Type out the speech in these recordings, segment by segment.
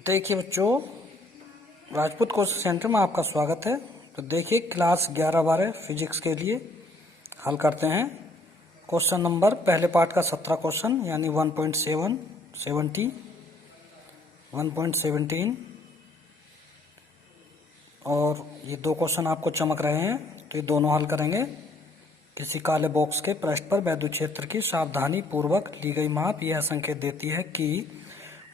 देखिए बच्चों, Rajput coaching centre में आपका स्वागत है। तो देखिए क्लास 11-12 फिजिक्स के लिए हल करते हैं। क्वेश्चन नंबर पहले पार्ट का 17 क्वेश्चन यानी 1.17 और ये दो क्वेश्चन आपको चमक रहे हैं, तो ये दोनों हल करेंगे। किसी काले बॉक्स के पृष्ठ पर वैद्युत क्षेत्र की सावधानी पूर्वक ली गई माप यह संकेत देती है कि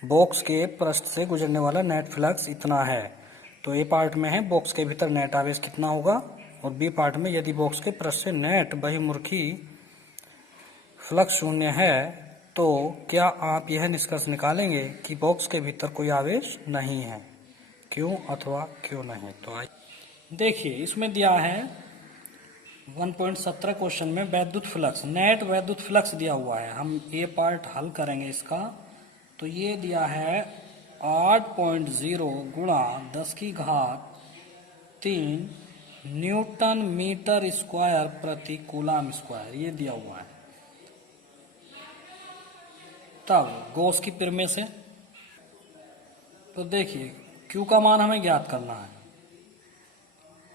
बॉक्स के पृष्ठ से गुजरने वाला नेट फ्लक्स इतना है। तो ए पार्ट में है बॉक्स के भीतर नेट आवेश कितना होगा, और बी पार्ट में यदि बॉक्स के पृष्ठ से नेट बहिर्मुखी फ्लक्स शून्य है तो क्या आप यह निष्कर्ष निकालेंगे कि बॉक्स के भीतर कोई आवेश नहीं है, क्यों अथवा क्यों नहीं। तो देखिए इसमें दिया है 1.17 क्वेश्चन में वैद्युत फ्लक्स, नेट वैद्युत फ्लक्स दिया हुआ है। हम ए पार्ट हल करेंगे इसका। तो ये दिया है 8.0 गुणा 10⁻³ न्यूटन मीटर स्क्वायर प्रति कूलम स्क्वायर, ये दिया हुआ है। तब गॉस की प्रमेय से तो देखिए Q का मान हमें ज्ञात करना है।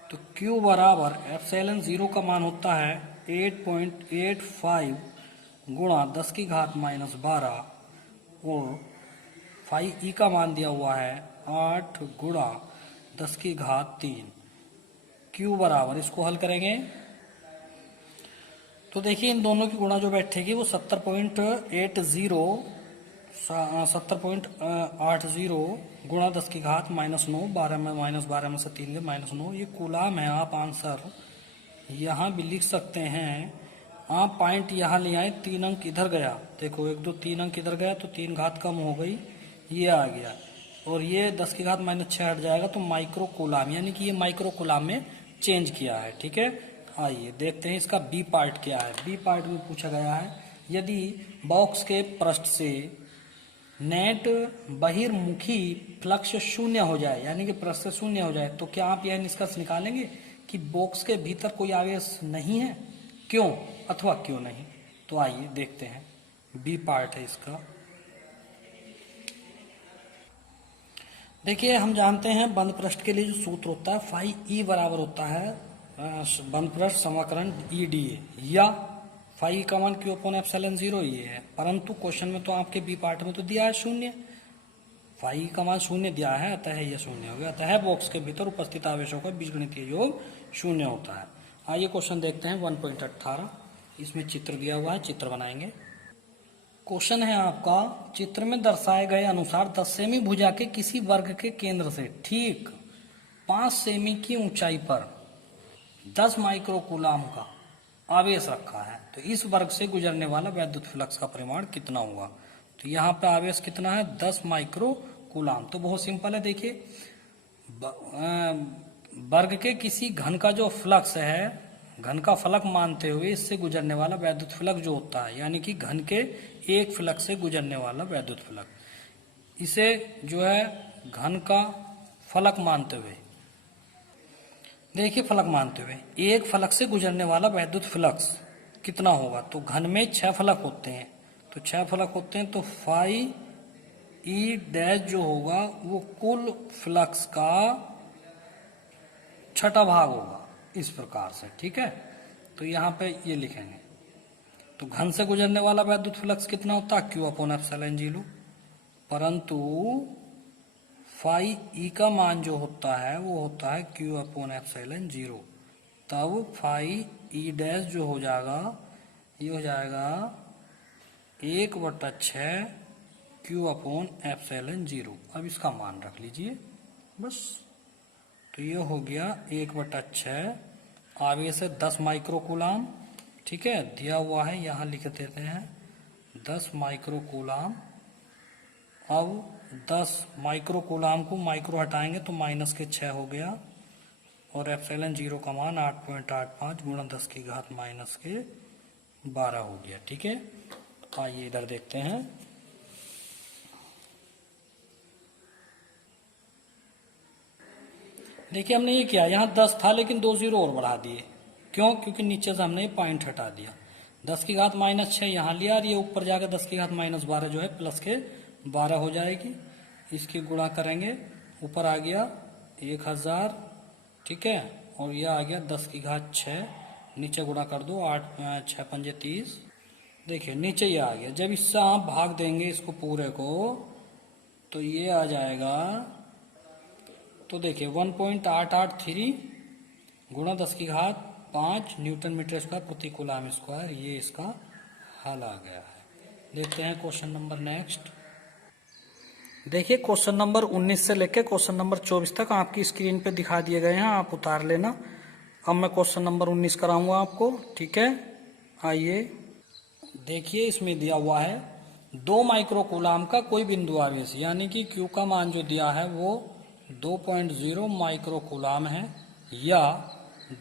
तो Q बराबर ε0 का मान होता है 8.85 गुणा 10⁻12 और फाई ई का मान दिया हुआ है 8 गुणा 10⁻³ Q बराबर, इसको हल करेंगे तो देखिए इन दोनों की गुणा जो बैठेगी वो 70.80 गुणा 10⁻−9, 12 में -12 में से 3 -9, ये कूलम है। आप आंसर यहाँ भी लिख सकते हैं। आप पॉइंट यहाँ ले आए, 3 अंक इधर गया, देखो 1 2 3 अंक इधर गया तो 3 घात कम हो गई, ये आ गया, और ये 10⁻−6 हट जाएगा तो माइक्रो कूलम, यानी कि ये माइक्रो कूलम में चेंज किया है। ठीक है, आइए देखते हैं इसका बी पार्ट क्या है। बी पार्ट में पूछा गया है यदि बॉक्स के पृष्ठ से नेट बहिर्मुखी फ्लक्स शून्य हो जाए, यानी कि पृष्ठ से शून्य हो जाए, तो क्या आप यह निष्कर्ष निकालेंगे कि बॉक्स के भीतर कोई आवेश नहीं है, क्यों अथवा क्यों नहीं। तो आइए देखते हैं, बी पार्ट है इसका। देखिए हम जानते हैं बंद पृष्ठ के लिए जो सूत्र होता है फाई ई बराबर होता है बंद पृष्ठ समाकलन ई डी ए, या फाई का मान Q/ε0 ये है। परंतु क्वेश्चन में तो आपके बी पार्ट में तो दिया है शून्य, फाई का मान शून्य दिया है, अतः यह शून्य हो गया। अतः बॉक्स के भीतर उपस्थित आवेशों का बीजगणितीय योग शून्य होता है। आइए क्वेश्चन देखते हैं 1.18। इसमें चित्र दिया हुआ है, चित्र बनाएंगे। क्वेश्चन है आपका, चित्र में दर्शाए गए अनुसार 10 सेमी भुजा के किसी वर्ग के केंद्र से ठीक 5 सेमी की ऊंचाई पर 10 माइक्रो कूलम का आवेश रखा है, तो इस वर्ग से गुजरने वाला वैद्युत फ्लक्स का परिमाण कितना होगा। तो यहाँ पे आवेश कितना है, 10 माइक्रो कूलम। तो बहुत सिंपल है, देखिए वर्ग के किसी घन का जो फ्लक्स है, घन का फलक मानते हुए इससे गुजरने वाला वैद्युत फ्लक्स जो होता है, यानी कि घन के एक फ्लक्स से गुजरने वाला वैद्युत फ्लक्स, इसे जो है घन का फलक मानते हुए, देखिए फलक मानते हुए एक फलक से गुजरने वाला वैद्युत फ्लक्स कितना होगा। तो घन में 6 फलक होते हैं, तो 6 फलक होते हैं, तो फाई ई डैश जो होगा वो कुल फ्लक्स का 6ठा भाग होगा, इस प्रकार से। ठीक है, तो यहाँ पे ये लिखेंगे। तो घन से गुजरने वाला वैद्युत फ्लक्स कितना होता है, Q/ε0, परंतु फाई ई का मान जो होता है वो होता है Q/ε0। तब फाई ई डैश जो हो जाएगा, ये हो जाएगा 1/6 Q/ε0। अब इसका मान रख लीजिए बस। तो ये हो गया 1/6, आवेश है 10 माइक्रो कूलम। ठीक है, दिया हुआ है, यहाँ लिख देते हैं 10 माइक्रो कूलम। अब 10 माइक्रो कूलम को माइक्रो हटाएंगे तो -6 हो गया, और ε0 का मान 8.85 गुणा 10⁻12 हो गया। ठीक है, आइए इधर देखते हैं। देखिए हमने ये किया, यहाँ 10 था लेकिन 2 0 और बढ़ा दिए, क्यों, क्योंकि नीचे से हमने ये पॉइंट हटा दिया। 10⁻6 यहाँ लिया, और ये ऊपर जाकर 10⁻12 जो है +12 हो जाएगी। इसकी गुणा करेंगे, ऊपर आ गया 1000, ठीक है, और यह आ गया 10 की घात 6, नीचे गुणा कर दो, 8 6 पंजे 30, देखिए नीचे ये आ गया। जब इससे आप भाग देंगे इसको पूरे को, तो ये आ जाएगा, तो देखिए 1.883 गुणा 10 की घात 5 न्यूटन मीटर स्क्वायर प्रति कूलम स्क्वायर, ये इसका हल आ गया है। देखते हैं क्वेश्चन नंबर नेक्स्ट। देखिए क्वेश्चन नंबर 19 से लेकर क्वेश्चन नंबर 24 तक आपकी स्क्रीन पे दिखा दिए गए हैं, आप उतार लेना। अब मैं क्वेश्चन नंबर 19 कराऊंगा आपको, ठीक है। आइए देखिए, इसमें दिया हुआ है 2 माइक्रो कूलम का कोई बिंदु आवेश, यानी कि Q का मान जो दिया है वो 2.0 माइक्रो कूलम है, या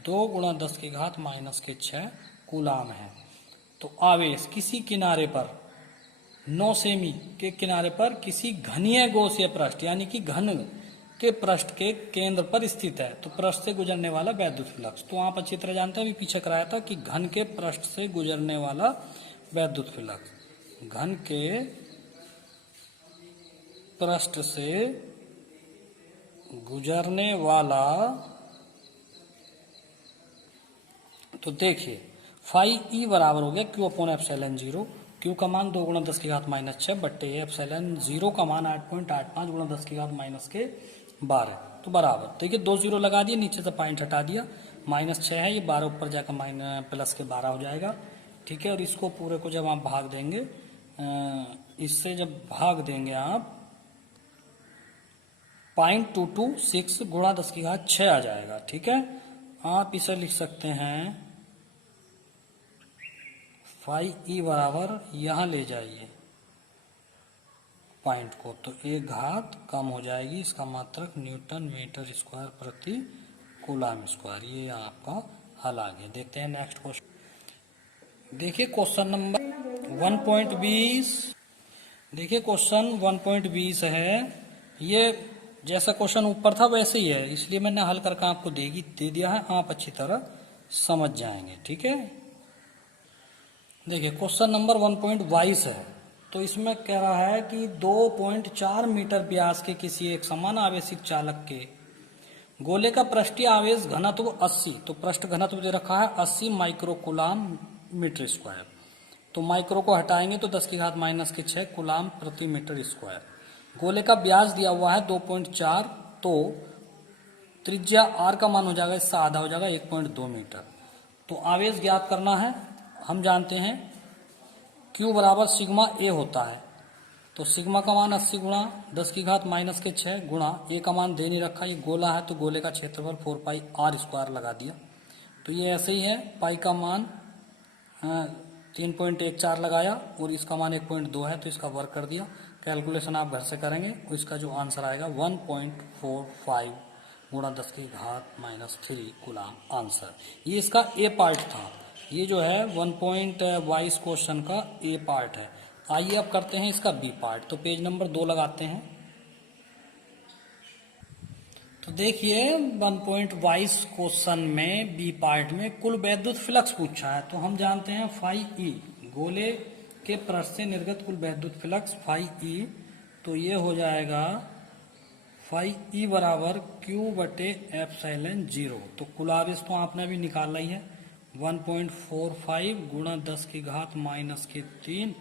2 गुणा 10 की घात -6 कूलम है। तो आवेश किसी किनारे पर 9 सेमी के किनारे पर किसी घनीय गोशीय पृष्ठ, यानी कि घन के पृष्ठ के केंद्र पर स्थित है। तो पृष्ठ से गुजरने वाला वैद्युत फ्लक्स, तो आप अच्छी तरह जानते हैं, अभी पीछे कराया था कि घन के पृष्ठ से गुजरने वाला वैद्युत फ्लक्स, घन के पृष्ठ से गुजरने वाला, तो देखिए फाई ई बराबर हो गया Q/ε0। Q का मान 2 गुणा 10 की घात -6 बट्टे ε0 का मान 8.85 गुणा 10 की घात -12, तो बराबर, देखिए 2 जीरो लगा दिए, नीचे से पॉइंट हटा दिया, -6 है, ये 12 ऊपर जाकर +12 हो जाएगा, ठीक है। और इसको पूरे को जब आप भाग देंगे, इससे जब भाग देंगे आप 0.226 गुणा 10 की घात 6 आ जाएगा, ठीक है। आप इसे लिख सकते हैं फाई ई बराबर, यहां ले जाइए पॉइंट को, तो 1 घात कम हो जाएगी, इसका मात्रक न्यूटन मीटर स्क्वायर प्रति कूलम स्क्वायर, ये आपका हल आ गया। देखते हैं नेक्स्ट क्वेश्चन। देखिए क्वेश्चन नंबर 1.20, देखिए क्वेश्चन 1.20 है, ये जैसा क्वेश्चन ऊपर था वैसे ही है, इसलिए मैंने हल करके आपको दे दिया है, आप अच्छी तरह समझ जाएंगे, ठीक है। देखिए क्वेश्चन नंबर 1.22 है, तो इसमें कह रहा है कि 2.4 मीटर व्यास के किसी एक समान आवेशित चालक के गोले का पृष्ठीय आवेश घनत्व 80, तो पृष्ठ घनत्व दे रखा है 80 माइक्रो कूलम मीटर स्क्वायर, तो माइक्रो को हटाएंगे तो 10 की घात -6 कूलम प्रति मीटर स्क्वायर। गोले का व्यास दिया हुआ है 2.4, तो त्रिज्या r का मान हो जाएगा, इससे आधा हो जाएगा 1.2 मीटर। तो आवेश ज्ञात करना है, हम जानते हैं Q बराबर सिग्मा A होता है, तो सिग्मा का मान 80 गुणा 10 की घात -6 गुणा A का मान दे नहीं रखा, ये गोला है तो गोले का क्षेत्रफल 4πr² लगा दिया, तो ये ऐसे ही है। पाई का मान 3.14 लगाया और इसका मान 1.2 है, तो इसका वर्ग कर दिया। कैलकुलेशन आप घर से करेंगे और इसका जो आंसर आएगा 1.45 गुणा 10 की घात -3 कूलम आंसर। ये इसका ए पार्ट था, ये जो है 1.22 क्वेश्चन का ए पार्ट है। आइए अब करते हैं इसका बी पार्ट, तो पेज नंबर 2 लगाते हैं। तो देखिए 1.22 क्वेश्चन में बी पार्ट में कुल वैद्युत फ्लक्स पूछा है, तो हम जानते हैं फाई ई, गोले के पृष्ठ से निर्गत कुल वैद्युत फ्लक्स फाई ई, तो ये हो जाएगा फाई ई बराबर Q/ε0, तो कुल आवेश तो आपने भी निकाला ही है, 1.45 गुणा 10 की घात -3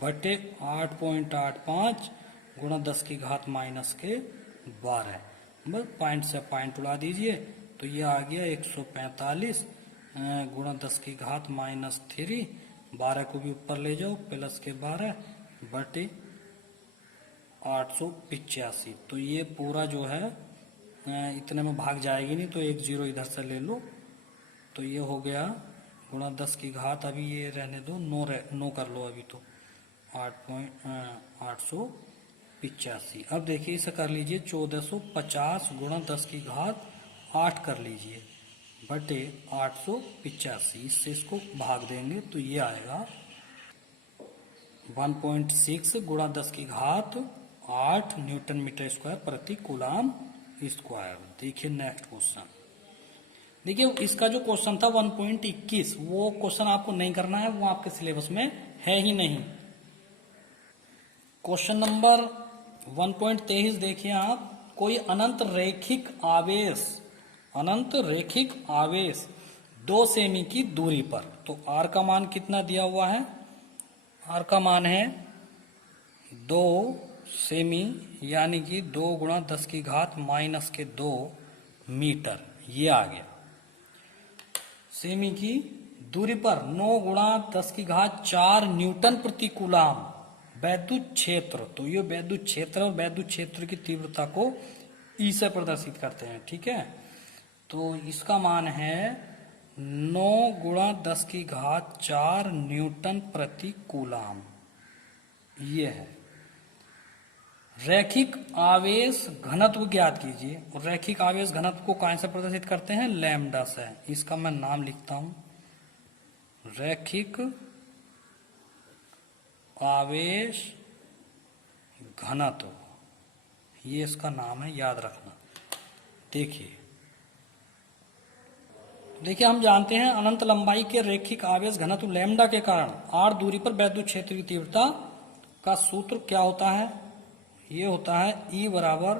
बटे 8.85 गुणा 10 की घात -12, बस पॉइंट से पॉइंट उड़ा दीजिए, तो ये आ गया 145 गुणा 10 की घात -3, 12 को भी ऊपर ले जाओ, प्लस के 12 बटे 885, तो ये पूरा जो है इतने में भाग जाएगी नहीं, तो 1 जीरो इधर से ले लो, तो ये हो गया गुणा 10 की घात, अभी ये रहने दो, 9 कर लो अभी, तो 885। अब देखिए इसे कर लीजिए 1450 गुणा 10 की घात 8 कर लीजिए बटे 885, इससे इसको भाग देंगे तो ये आएगा 1.6 गुणा 10 की घात 8 न्यूटन मीटर स्क्वायर प्रति कूलम स्क्वायर। देखिए नेक्स्ट क्वेश्चन, देखिए इसका जो क्वेश्चन था 1.21, वो क्वेश्चन आपको नहीं करना है, वो आपके सिलेबस में है ही नहीं। क्वेश्चन नंबर 1.23 देखिए आप, कोई अनंत रैखिक आवेश 2 सेमी की दूरी पर, तो आर का मान कितना दिया हुआ है? आर का मान है 2 सेमी, यानी कि 2 गुणा 10 की घात माइनस के 2 मीटर, ये आ गया। सेमी की दूरी पर 9 गुणा 10 की घात 4 न्यूटन प्रति कूलाम वैद्युत क्षेत्र। तो ये वैद्युत क्षेत्र और वैद्युत क्षेत्र की तीव्रता को ई से प्रदर्शित करते हैं, ठीक है। तो इसका मान है 9 गुणा 10 की घात 4 न्यूटन प्रति कूलाम, ये है। रैखिक आवेश घनत्व ज्ञात कीजिए, और रैखिक आवेश घनत्व को कहां से प्रदर्शित करते हैं? लैम्डा से। इसका मैं नाम लिखता हूं, रैखिक आवेश घनत्व, ये इसका नाम है, याद रखना। देखिए हम जानते हैं अनंत लंबाई के रैखिक आवेश घनत्व लैम्डा के कारण r दूरी पर वैद्युत क्षेत्र की तीव्रता का सूत्र क्या होता है? ये होता है E बराबर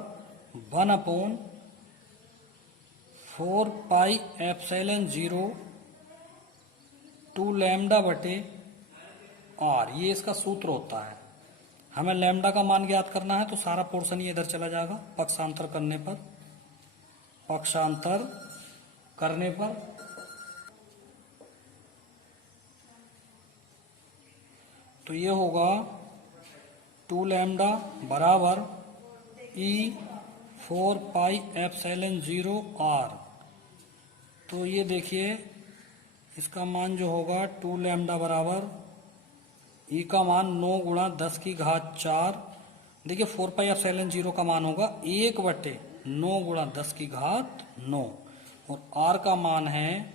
1/4πε0 2 लैम्डा बटे r, ये इसका सूत्र होता है। हमें लैम्डा का मान ज्ञात करना है, तो सारा पोर्शन ये इधर चला जाएगा पक्षांतर करने पर तो ये होगा 2 लैम्डा बराबर E 4πε0 r। तो ये देखिए इसका मान जो होगा 2 लैम्डा बराबर E का मान 9 गुणा 10 की घात 4, देखिए 4πε0 का मान होगा 1/9 गुणा 10 की घात 9, और r का मान है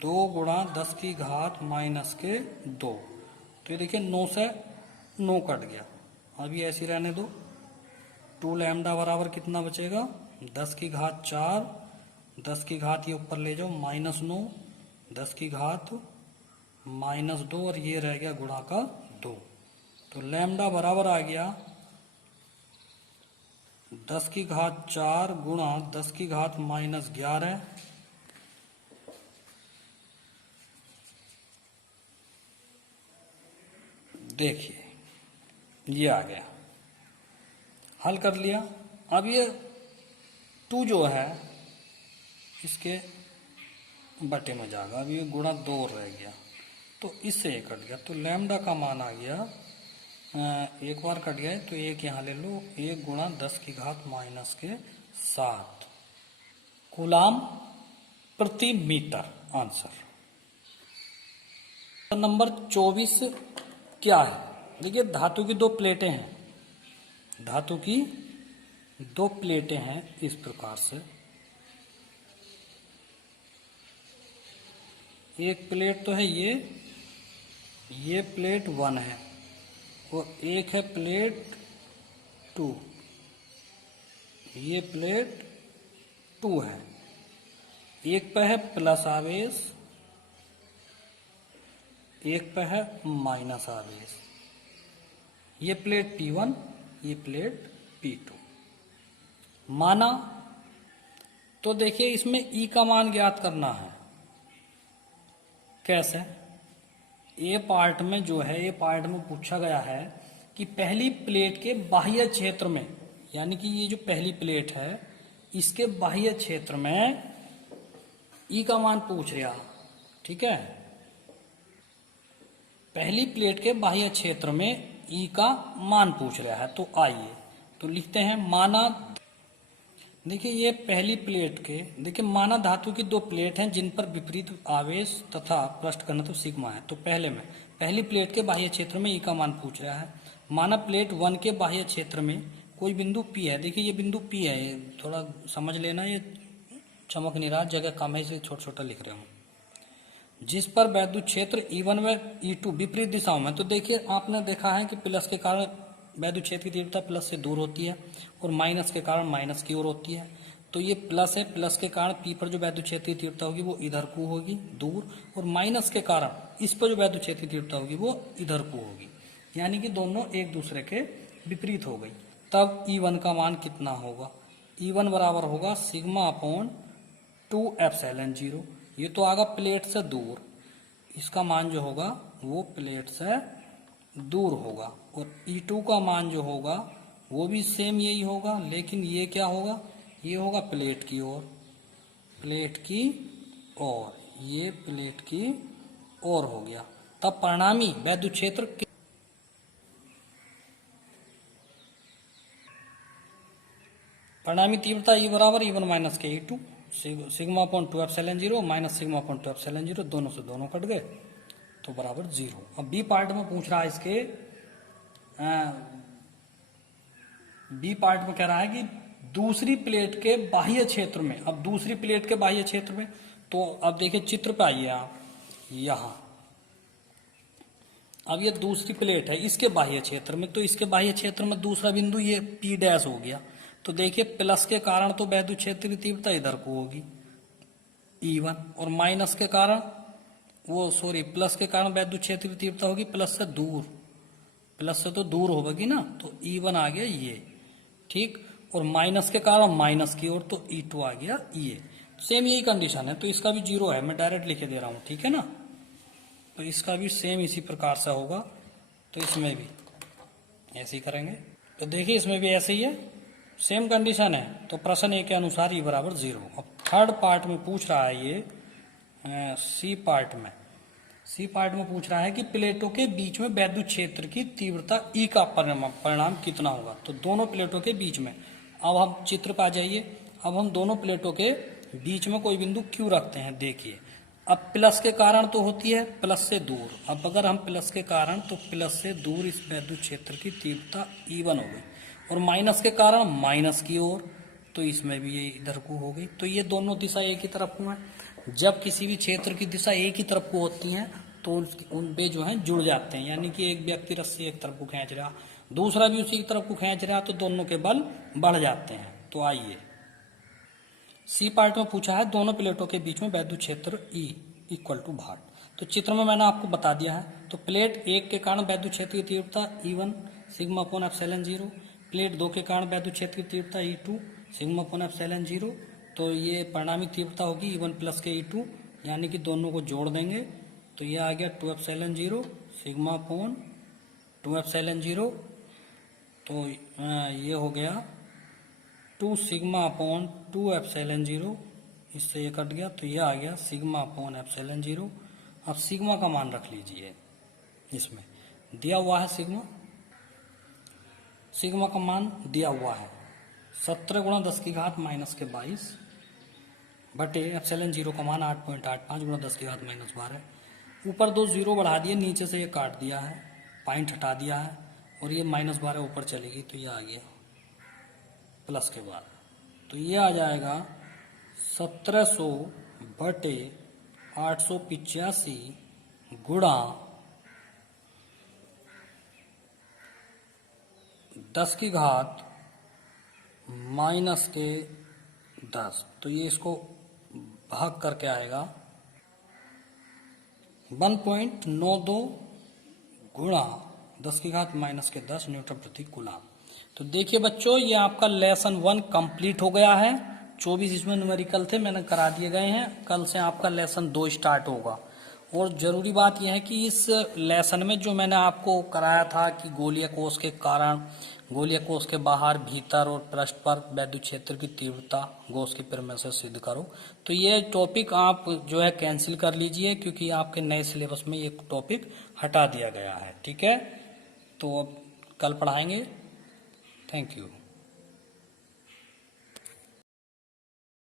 2 गुणा 10 की घात माइनस के 2। तो ये देखिए 9 से 9 कट गया, अभी ऐसी रहने दो। 2 लैम्डा बराबर कितना बचेगा? 10 की घात 4, 10 की घात ये ऊपर ले जाओ -9, 10 की घात -2, और ये रह गया गुणा का 2। तो लैम्डा बराबर आ गया 10 की घात 4 गुणा 10 की घात -11। देखिए ये आ गया, हल कर लिया। अब ये 2 जो है इसके बटे में जाएगा, अब ये गुणा 2 रह गया, तो इससे ये कट गया, तो लैम्डा का मान आ गया, एक बार कट गया तो एक यहाँ ले लो, 1 गुणा 10 की घात माइनस के 7 कूलाम प्रति मीटर। आंसर नंबर 24 क्या है? देखिए धातु की 2 प्लेटें हैं, धातु की 2 प्लेटें हैं इस प्रकार से। एक प्लेट तो है ये प्लेट 1 है, और एक है प्लेट 2, ये प्लेट 2 है। एक पे है प्लस आवेश, एक पे है माइनस आवेश। ये प्लेट P1, ये प्लेट P2 माना। तो देखिए इसमें E का मान ज्ञात करना है। कैसे? ए पार्ट में जो है, ए पार्ट में पूछा गया है कि पहली प्लेट के बाह्य क्षेत्र में, यानी कि ये जो पहली प्लेट है इसके बाह्य क्षेत्र में ई का मान पूछ रहा, ठीक है। पहली प्लेट के बाह्य क्षेत्र में ई का मान पूछ रहा है, तो आइए तो लिखते हैं माना। देखिए ये पहली प्लेट के, देखिए माना धातु की 2 प्लेट हैं जिन पर विपरीत आवेश तथा पृष्ठ घनत्व सिग्मा है। तो पहली प्लेट के बाह्य क्षेत्र में ई का मान पूछ रहा है। माना प्लेट 1 के बाह्य क्षेत्र में कोई बिंदु P है। देखिए ये बिंदु P है, थोड़ा समझ लेना, ये चमक नहीं रहा, जगह कम है इसलिए छोटा लिख रहे हूँ। जिस पर वैद्युत क्षेत्र E1 व E2 विपरीत दिशाओं में। तो देखिए आपने देखा है कि प्लस के कारण वैद्युत क्षेत्र की तीव्रता प्लस से दूर होती है और माइनस के कारण माइनस की ओर होती है। तो ये प्लस है, प्लस के कारण P पर जो वैद्युत क्षेत्र की तीव्रता होगी वो इधर को होगी दूर, और माइनस के कारण इस पर जो वैद्युत क्षेत्र की तीव्रता होगी वो इधर को होगी, यानी कि दोनों एक दूसरे के विपरीत हो गई, तब E1 का मान कितना होगा? E1 बराबर होगा सिग्मा अपॉन 2 एप्सिलॉन 0। ये तो आगा प्लेट से दूर, इसका मान जो होगा वो प्लेट से दूर होगा। और E2 का मान जो होगा वो भी सेम यही होगा, लेकिन ये क्या होगा? ये होगा प्लेट की ओर, प्लेट की ओर, ये प्लेट की ओर हो गया। तब परिणामी वैद्युत क्षेत्र परिणामी तीव्रता E बराबर E1 माइनस के E2 sigma upon 2 epsilon 0 minus sigma upon 2 epsilon 0, दोनों से दोनों कट गए तो बराबर 0। अब बी पार्ट में पूछ रहा है इसके, बी पार्ट में कह रहा है कि दूसरी प्लेट के बाह्य क्षेत्र में, अब दूसरी प्लेट के बाह्य क्षेत्र में, तो अब देखिए चित्र पे आइए आप यहां, अब ये दूसरी प्लेट है इसके बाह्य क्षेत्र में, तो इसके बाह्य क्षेत्र में दूसरा बिंदु ये P डैश हो गया। तो देखिए प्लस के कारण तो वैद्युत क्षेत्र की तीव्रता इधर को होगी E1, और माइनस के कारण प्लस के कारण वैद्युत क्षेत्र की तीव्रता होगी प्लस से दूर, प्लस से तो दूर होगी ना, तो E1 आ गया ये, ठीक। और माइनस के कारण माइनस की ओर, तो E2 आ गया ये। सेम यही कंडीशन है, तो इसका भी 0 है, मैं डायरेक्ट लिखे दे रहा हूं, ठीक है ना। तो इसका भी सेम इसी प्रकार से होगा, तो इसमें भी ऐसे ही करेंगे। तो देखिए इसमें भी ऐसे ही है, सेम कंडीशन है, तो प्रश्न ए के अनुसार E बराबर 0। अब थर्ड पार्ट में पूछ रहा है ये सी पार्ट में पूछ रहा है कि प्लेटों के बीच में वैद्युत क्षेत्र की तीव्रता E का परिणाम कितना होगा। तो दोनों प्लेटों के बीच में, अब हम चित्र पर आ जाइए, अब हम दोनों प्लेटों के बीच में कोई बिंदु Q रखते हैं। देखिए अब प्लस के कारण तो होती है प्लस से दूर, अब अगर हम प्लस के कारण, तो प्लस से दूर इस वैद्युत क्षेत्र की तीव्रता E1 हो गई, और माइनस के कारण माइनस की ओर, तो इसमें भी ये इधर को हो गई। तो ये दोनों दिशा एक ही तरफ को है। जब किसी भी क्षेत्र की दिशा एक ही तरफ को होती है तो उन पे जो है जुड़ जाते हैं, यानी कि एक व्यक्ति रस्सी एक तरफ को खींच रहा, दूसरा भी उसी तरफ को खींच रहा, तो दोनों के बल बढ़ जाते हैं। तो आइए सी पार्ट में पूछा है दोनों प्लेटों के बीच में वैद्युत क्षेत्र E इक्वल टू भाट। तो चित्र में मैंने आपको बता दिया है। तो प्लेट 1 के कारण वैद्युत क्षेत्र की तीव्रता E1 sigma upon epsilon 0, plate 2 के कारण वैद्युत क्षेत्र की तीव्रता E2 सिग्मा अपॉन एप्सिलॉन 0। तो ये परिणामी तीव्रता होगी E1 प्लस के E2, यानी कि दोनों को जोड़ देंगे तो ये आ गया 2 एप्सिलॉन 0 सिग्मा अपॉन 2 एप्सिलॉन 0। तो ये हो गया 2 सिग्मा अपॉन 2 एप्सिलॉन 0, इससे ये कट गया, तो ये आ गया सिग्मा अपॉन एप्सिलॉन 0। अब सिग्मा का मान रख लीजिए, इसमें दिया हुआ है सिग्मा का मान दिया हुआ है 17 गुणा 10 की घात माइनस के 22 बटे एप्सिलॉन 0 का मान 8.85 गुणा 10 की घात माइनस 12। ऊपर 2 0 बढ़ा दिए, नीचे से ये काट दिया है, पॉइंट हटा दिया है, और ये माइनस 12 ऊपर चलेगी, तो ये आ गया प्लस के बाद, तो ये आ जाएगा 1700 बटे 885 गुणा 10 की घात माइनस के 10। तो ये इसको भाग करके आएगा 1.92 गुणा 10 की घात माइनस के 10 न्यूटन प्रति कूलम। तो देखिए बच्चों, ये आपका लेसन 1 कंप्लीट हो गया है। 24 इसमें न्यूमेरिकल थे, मैंने करा दिए गए हैं। कल से आपका लेसन 2 स्टार्ट होगा। और जरूरी बात यह है कि इस लेसन में जो मैंने आपको कराया था कि गोलीय कोष के कारण, गोलीय कोष के बाहर, भीतर और पृष्ठ पर वैद्युत क्षेत्र की तीव्रता गॉस के प्रमेय से सिद्ध करो, तो ये टॉपिक आप जो है कैंसिल कर लीजिए, क्योंकि आपके नए सिलेबस में ये टॉपिक हटा दिया गया है। ठीक है, तो अब कल पढ़ाएंगे। Thank you.